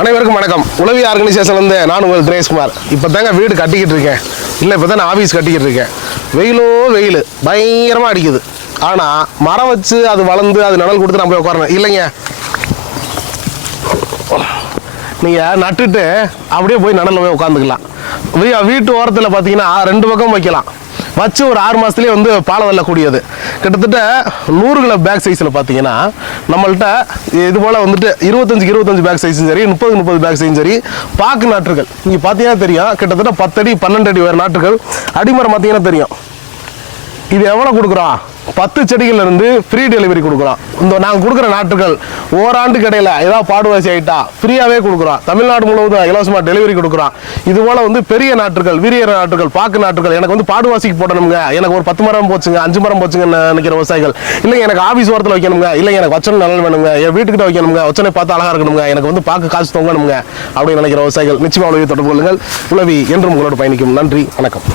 அனைவருக்கும் வணக்கம். உளவி ஆர்கனைசேஷன்லேருந்து நான் உங்கள் தினேஷ்குமார். இப்போ தாங்க வீடு கட்டிக்கிட்டு இருக்கேன். இல்லை, இப்போ தான் நான் ஆஃபீஸ் கட்டிக்கிட்டு இருக்கேன். வெயில் பயங்கரமாக அடிக்குது. ஆனால் மரம் வச்சு அது வளர்ந்து அது நிழல் கொடுத்து நான் போய் உட்காரணும் இல்லைங்க. நீங்கள் நட்டுட்டு அப்படியே போய் நிழல்ல போய் உட்காந்துக்கலாம். வீட்டு ஓரத்தில் பார்த்தீங்கன்னா 2 பக்கம் வைக்கலாம். வச்சு ஒரு 6 மாதத்துலேயே வந்து பாலை வெல்லக்கூடியது. கிட்டத்தட்ட 100 கிலோ பேக் சைஸில் பார்த்தீங்கன்னா நம்மள்கிட்ட இது போல் வந்துட்டு 25 பேக் சைஸும் சரி, 30 பேக் சைஸும் சரி, பாக்கு நாற்றுகள் இங்கே பார்த்தீங்கன்னா தெரியும். கிட்டத்தட்ட 10 அடி 12 அடி வேறு நாற்றுகள். அடிமரம் பார்த்தீங்கன்னா தெரியும். இது எவ்வளோ கொடுக்குறோம்? 10 செடிகள் இருந்து ஃப்ரீ டெலிவரி கொடுக்குறோம். இந்த நாங்கள் கொடுக்குற நாட்டுகள் ஓராண்டு கடையில் ஏதாவது பாடுவாசி ஆகிட்டா ஃப்ரீயாகவே கொடுக்குறோம். தமிழ்நாடு முழுவதும் இலவசமாக டெலிவரி கொடுக்குறோம். இது போல் வந்து பெரிய நாட்டுகள், வீரிய நாட்டுகள், பாக்கு நாட்டுகள் எனக்கு வந்து பாடுவாசிக்கு போடணுங்க, எனக்கு ஒரு 10 மரம் போச்சுங்க, 5 மரம் போச்சுங்கன்னு நினைக்கிற விவசாயிகள், இல்லை எனக்கு ஆஃபீஸ் ஓரத்தில் வைக்கணுங்க, இல்லை எனக்கு வச்சனை நல்ல வேணுங்க, என் வீட்டுக்கிட்ட வைக்கணுங்க, வச்சனை பார்த்து அழகாக இருக்கணுங்க, எனக்கு வந்து பாக்கு காசு தொங்கணுங்க அப்படின்னு நினைக்கிற விவசாயிகள் நிச்சயமாக உளவி தொடர்பு கொள்ளுங்கள். உளவி என்றும் உங்களோட பயணிக்கும். நன்றி, வணக்கம்.